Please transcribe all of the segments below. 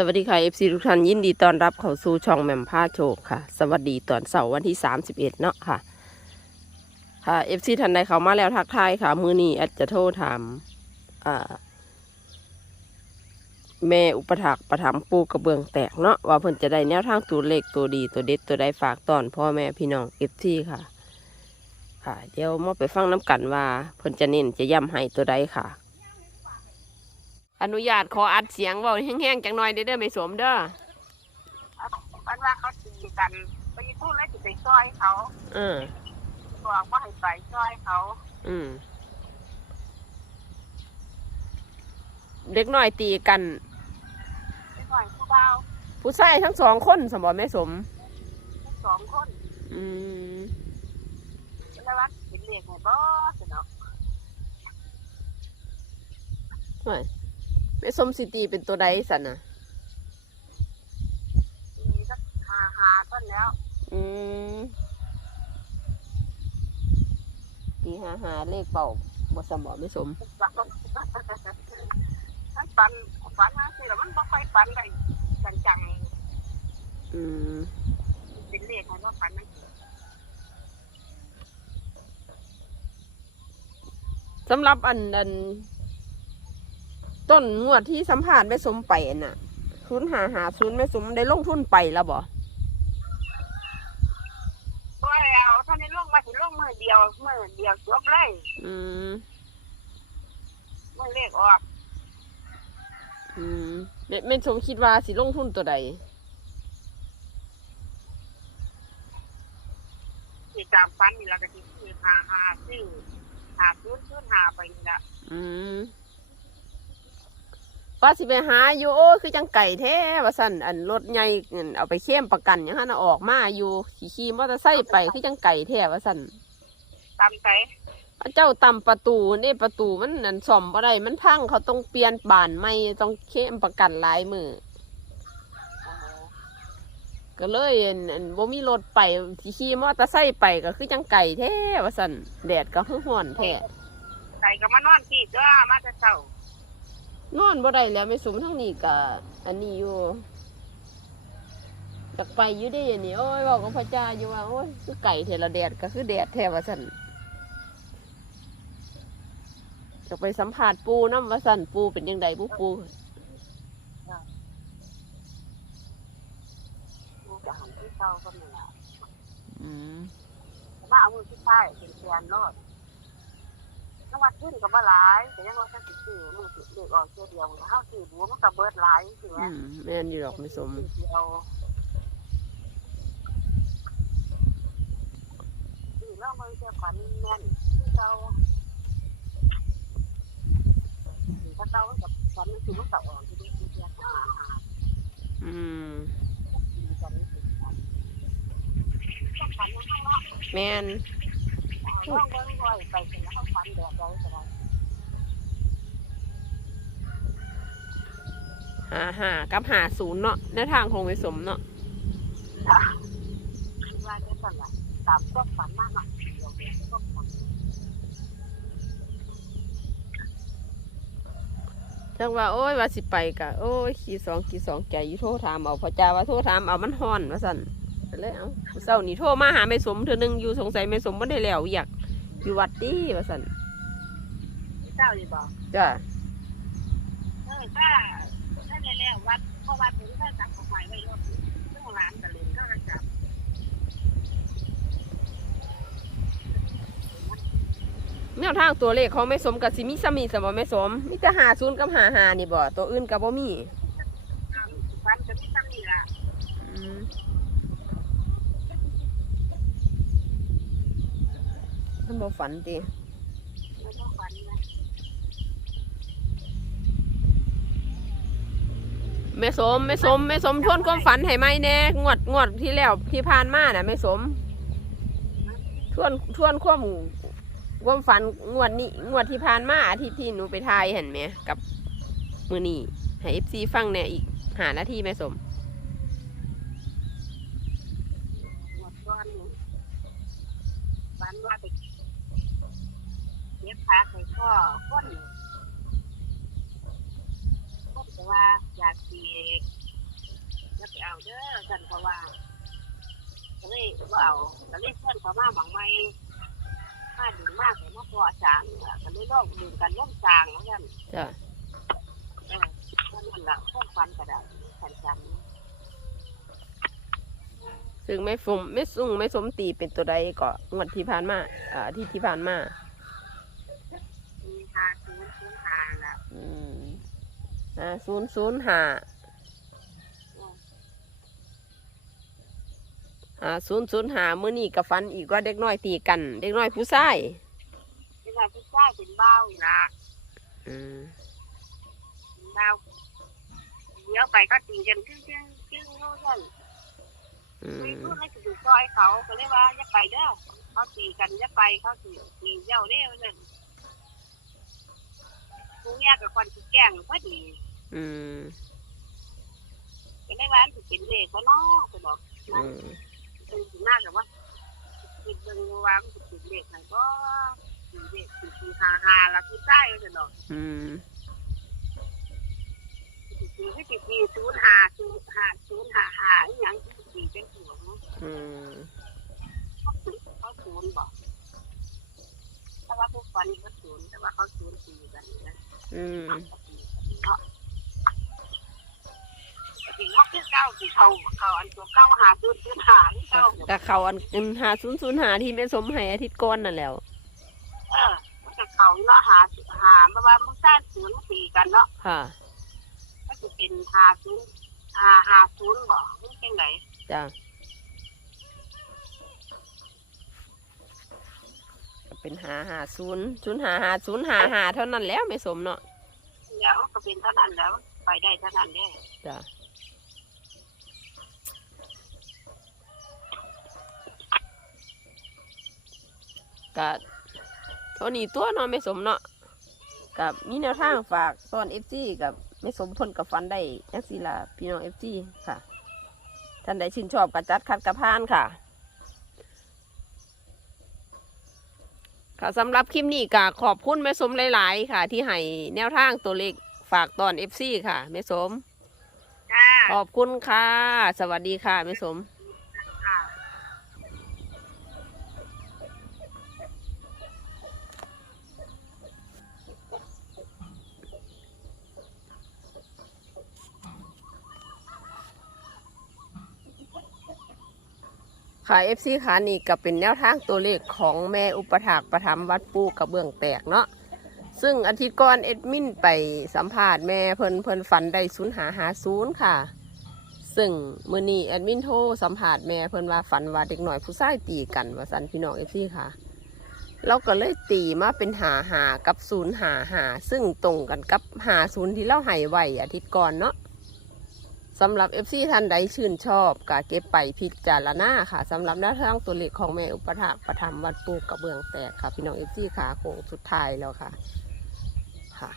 สวัสดีค่ะ FC ทุกท่านยินดีต้อนรับเข้าสู่ช่องแหม่มผ้าโชคค่ะ สวัสดีตอนเสาร์วันที่ 31 เนาะค่ะ ค่ะ FC ท่านใดเข้ามาแล้วทักทายค่ะ มือนี้อดจจะโทรถามอ่าแม่อุปถักประถมปูกระเบื้องแตกเนาะว่าเพิ่นจะได้แนวทางตัวเลขตัวดีตัวเด็ดตัวใดฝากตอนพ่อแม่พี่น้อง FC ค่ะ ค่ะ เดี๋ยวมาไปฟังน้ำกันว่าเพิ่นจะเน้นจะย้ำให้ตัวใดค่ะ อนุญาตขออัดเสียงเว่าแห้งๆจังหน่อยเด้อเด้อไม่สวมเด้อมันว่าเขาตีกันไปพูดแล้วจะไปซอยเขาเออบอกว่าให้ไปซอยเขา อืมเด็กน้อยตีกันไปซอยผู้เบาผู้ชายทั้งสองคนสมบัติแม่สมทั้งสองคน อืมแล้วว่าเป็นเด็กไงบ่สนอกไม่แม่ สมสิตีเป็นตัวใดสันน่ะมีสักหาหาต้นแล้ว อืมตีหาหาเลขเป่าบ่สมบัติแม่สมบักทั้งปันปันมาสิแล้วมันบ่ค่อยปันได้จังอืมๆเป็นเด็กไงบ่ปันนั่นสำหรับอันอัน ต้นงวดที่สัมภาษณ์แม่สมไปน่ะศูนย์หาหาศูนย์แม่สมได้ลงทุนไปแล้วบ่เพราะแล้วท่านในลงมาถึงลงมือเดียวมือเดียวจบเลยอืมมือเลขออก อืมแม่แม่สมคิดว่าสิลงทุนตัวใดที่ตามฟันนี่เราก็สิซื้อหาหาซื้อหาซื้อซื้อหาไปนี่ละอืม ว่าสิไปหาอยู่โอ้ยคือจังไก่แท้ว่าสั่นอันรถใหญ่อั่นเอาไปเข้มประกันหยังหันน่ะออกมาอยู่ขี่ขี่มอเตอร์ไซค์ไปคือจังไก่แท้ว่าสั่นตามใจพระเจ้าตำประตูนี่ประตูมันอันซ่อมบ่ได้มันพังเขาต้องเปลี่ยนบานใหม่ต้องเข้มประกันหลายมือโอ้โหก็เลยอันอันบ่มีรถไปขี่ขี่มอเตอร์ไซค์ไปก็คือจังไก่แท้ว่าสั่นแดดก็คือร้อนแท้ไก่ก็มานอนที่เด้อมาแต่เช้า นอนบ่ได้แล้วไม่สมทั้งนี้ก็อันนี้อยู่อยากไปอยู่เด้อันนี้โอ้ยบอกกับพระเจ้าอยู่ว่าโอ้ยคือไก่เทละแดดก็คือแดดแท้ว่าสั่นอยากไปสัมผัสปูน้ำว่าสั่นปูเป็นยังไงปูปูดูจะหันที่เช้าก็มีละอืมมาเอามือที่ใต้เป็นเทียนโลด จังหวัดขึ้นกับว่าหลายแต่ยังว่าท่านสิซื้อมือสิเด็กออกเทียเดียวเฮาซื้อบัวมันก็เบิดหลายสิอืแม่มแม่นอยู่ดอกไม่สม เดียวซื้อแล้วมันจะฝันแม่นที่เจ้าถ้าเจ้ากับฝันมันคือมันก็ออกที่นี่ที่เทียนหาหาอืมฝันมันคือฝันต้องฝันยังไงเนาะแม่น ลองเบิ่งไว้ไปเป็นแล้วฝันแบบใดก็ได้หาหากับหาศูนย์เนาะในทางของไม่สมเนาะคิดว่าจะสั่นละตามความฝันมากหน่อยเดี๋ยวเดี๋ยวก็ฝันจังว่าโอ้ยว่าสิไปกะโอ้ยขี่สองขี่สองใจอยู่โทรถามเอาพอจ้าว่าโทรถามเอามันฮ้อนว่าสั่น ก็เลยเอาเศร้านี่โทรมาหาไม่สมเธอหนึงอยู่สงสัยไม่สมไม่ได้แล้วอยากอยู่วัดดีว่าสั่นเจ้าดีบอกจ้าเออถ้าถ้าในแล้ววัดเพราะวัดถึงถ้าจับของใหม่ไว้รถต้องร้านกันเลยก็จะจับแนวทางตัวเลขของไม่สมกับสิมีสมีสมบ่ไม่สมมีแต่หาศูนย์กับหาหานี่บ่ตัวอื่นกับบ่มีฟันจะไม่ซ้ำนี่ละอืม มันบ่ฝันติไม่ต้องฟันนะแม่สมแม่สมแม่สมทวนความฝันให้ไหมแน่งวดงวดที่แล้วที่ผ่านมาน่ะแม่สม ทวนทวนความความฝันงวดนี้งวดที่ผ่านมาอาทิตย์ที่หนูไปทายเห็นไหมกับมือนี่ให้เอฟซีฟังเนี่ยอีกหาหน้าที่แม่สมดก้อนนี่ฟันว่าไป เย็บขาใส่ข้อก้นก้นแต่ว่าอยากสีฉันเขาะว่าก็เลยว่าเอาก็เลยเพื่อนเขามาหวังไม่มาดึงมากแต่มาพอจางก็เลยล่องดึงกันล่องจางแล้วกันจ้ะเออนั่นนั่นละพวกฟันก็ได้ฉันจซึ่งไม่สมไม่สุ่งไม่สมตีเป็นตัวใดก็งวดที่ผ่านมาอ่าที่ที่ผ่านมา ศูนย์ศูนย์หาละอืมอ่าศูนย์ศูนย์ห้าอ่าศูนย์ศูนย์ห้ามื้อนี้กับฟันอีกว่าเด็กน้อยตีกัน เด็กน้อยผู้ชายเป็นไงพี่ชายเป็นเบ้าอยู่ละอืมเป็นเบ้าเดี๋ยวไปก็ตีกันจึ้งจึ้งจึ้งนู่นนั่นอืไม่มพูดไม่ถูกซอยเขาก็เลยว่าอย่าไปเด้อเขาตีกันอย่าไปเขาตีตีเจ้าเด้อนั่น ผู้เนี้ยกับคนที่แกล้งพอดีอืมก็เลยว่าสิเป็นเลขก็น้อไปบอกอืมเป็นสิหน้ากับว่าคิดเบิ่งว่ามันสิเป็นเลขไหนก็สี่เลขสี่สี่ห้าห้าแล้วคือใต้ก็ดอกอืมสี่สี่ที่สี่สี่ศูนย์ห้าศูนย์ห้าศูนย์ห้าห้าอหย่างที่สี่เป็นหัวอืมเขาศูนย์เขาศูนย์บอก แต่ว่าพวกฟันก็ศูนย์แต่ว่าเขาศูนย์สี่กันนะอืมเนาะถึงว่าคือเก้าคือเขาเขาอันตัวเก้าหาศูนย์ศูนย์หาที่เก้าแต่เขาอันหาศูนย์ศูนย์หาที่แม่สมให้อาทิตย์ก่อนนั่นแหล้ว เออมันจะเขาเนาะหาหาเพราะว่ามันสร้างศูนย์สี่กันเนาะค่ะก็จะเป็นหาศูนย์หาหาศูนย์บอกนี่เป็นไหนจ้ะ เป็นหาหาศูนย์ศูนย์หาหาศูนย์หาหาเท่านั้นแล้วไม่สมเนาะเดี๋ยวก็เป็นเท่านั้นแล้วไปได้เท่านั้นแน่จ้ะก็เท่านี้ตัวเนาะไม่สมเนาะกับมีแนวทางฝากตอนเอฟซีกับไม่สมพลกับฟันได้ยังสี่ละพี่น้องเอฟซีค่ะ ท่านใดชื่นชอบกับจัดคัดกระพานค่ะ ค่ะสำหรับคลิปนี้ก็ขอบคุณแม่สมหลาย ๆ ค่ะ ที่ให้แนวทางตัวเลขฝากตอนเอฟซีค่ะแม่สม จ้า ขอบคุณค่ะ สวัสดีค่ะแม่สม ค่ะ ค่ะเอฟซีค่ะนี่ก็เป็นแนวทางตัวเลขของแม่อุปถากประถมวัดปูกระเบื้องแตกเนาะซึ่งอาทิตย์ก่อนเอ็ดมินไปสัมภาษณ์แม่เพิ่นเพิ่นฝันได้ศูนย์หาหาศูนย์ค่ะ ซึ่งมือนี้แอดมินโทรสัมภาษณ์แม่เพิ่นว่าฝันว่าเด็กหน่อยผู้ชายตีกันว่าสันพี่น้องเอฟซีค่ะ เราก็เลยตีมาเป็นหาหากับศูนย์หาหาซึ่งตรงกันกับหาศูนย์ที่เราให้ไว้อาทิตย์ก่อนเนาะ สำหรับ FC ท่านใดชื่นชอบก็เก็บไปพิจารณาค่ะสำหรับแนวทางตัวเลขของแม่อุปถากประธรรมวัดปูกระเบื้องแตกค่ะพี่น้อง FC ขาโค้งสุดท้ายแล้วค่ะค่ะ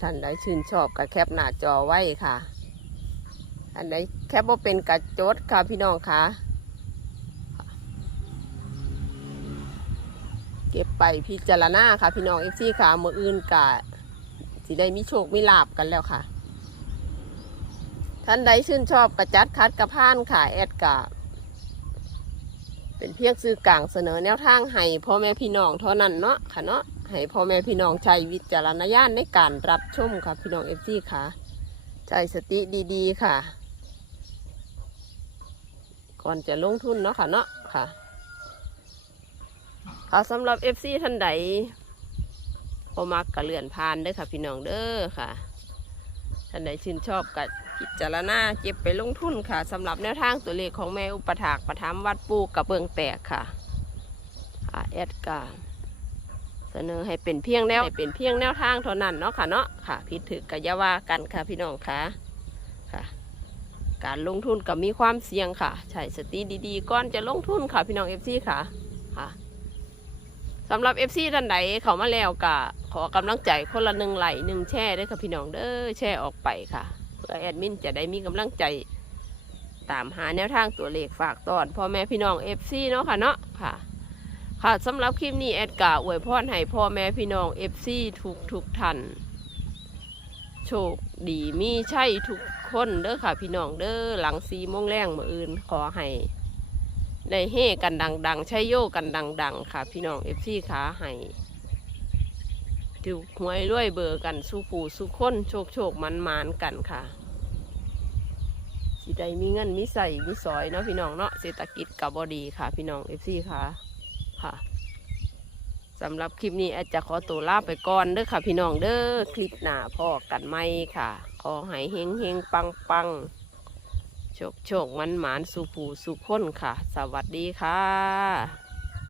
ท่านใดชื่นชอบก็แคปหน้าจอไว้ค่ะท่านใดแคปว่าเป็นกระจดค่ะพี่น้องค่ะเก็บไปพิจารณาค่ะพี่น้อง FC ค่ะมืออื่นกะสิได้มีโชคมีลาบกันแล้วค่ะ ท่านใดชื่นชอบกระจัดคัดกระพานค่ะแอดกะเป็นเพียงสื่อกลางเสนอแนวทางให้พ่อแม่พี่น้องเท่านั้นเนาะค่ะเนาะให้พ่อแม่พี่น้องใช้วิจารณญาณในการรับชมค่ะพี่น้องเอฟซีค่ะใช้สติดีๆค่ะ ก่อนจะลงทุนเนาะค่ะเนาะค่ะค่ะสำหรับเอฟซีท่านใดพอมักกระเลื่อนผ่านเด้อค่ะพี่น้องเด้อค่ะท่านใดชื่นชอบกับ พิจารณาเก็บไปลงทุนค่ะสำหรับแนวทางตัวเลขของแม่อุปถากประทับวัดปูกระเบื้องแตกค่ะค่ะแอดกาเสนอให้เป็นเพียงแนวให้เป็นเพียงแนวทางเท่านั้นเนาะค่ะเนาะค่ะผิดถือกอยาว่ากันค่ะพี่น้องค่ะค่ะ การลงทุนกับมีความเสี่ยงค่ะ ใช้สติดีๆก่อนจะลงทุนค่ะพี่น้องเอฟซีค่ะค่ะสำหรับเอฟซีท่านใดเขามาแล้วก็ขอกำลังใจคนละหนึ่งไหลหนึ่งแช่ด้วยค่ะพี่น้องเด้อแช่ออกไปค่ะ พื่อแอดมินจะได้มีกำลังใจ ตามหาแนวทางตัวเลขฝากตอนพ่อแม่พี่น้องเอฟซีเนาะค่ะเนาะค่ะ ค่ะสำหรับคลิปนี้แอดกาอวยพรให้พ่อแม่พี่น้องเอฟซีทุกทุกท่านโชคดีมีใช่ทุกคนเด้อค่ะพี่น้องเด้อหลังสีโมงแรงมืออื่นขอให้ได้เฮกันดังๆใช้โยกันดัง ๆ ค่ะ พี่น้องเอฟซีขาให้ถูกหวยรวยเบอร์กันสู้ผู้สู้คนโชคโชคมันมานกันค่ะ สิได้มีเงินมีใส่มีสอยเนาะพี่น้องเนาะเศรษฐกิจกับบอดีค่ะ พี่น้องเอฟซีค่ะค่ะสำหรับคลิปนี้อาจจะขอตัวลาไปก่อนเด้อค่ะ พี่น้องเด้อคลิปหน้าพ่อกันไหมค่ะ ขอให้เฮงเฮงปังปังโชคโชคมันหมานสุผูสุขคนค่ะ สวัสดีค่ะ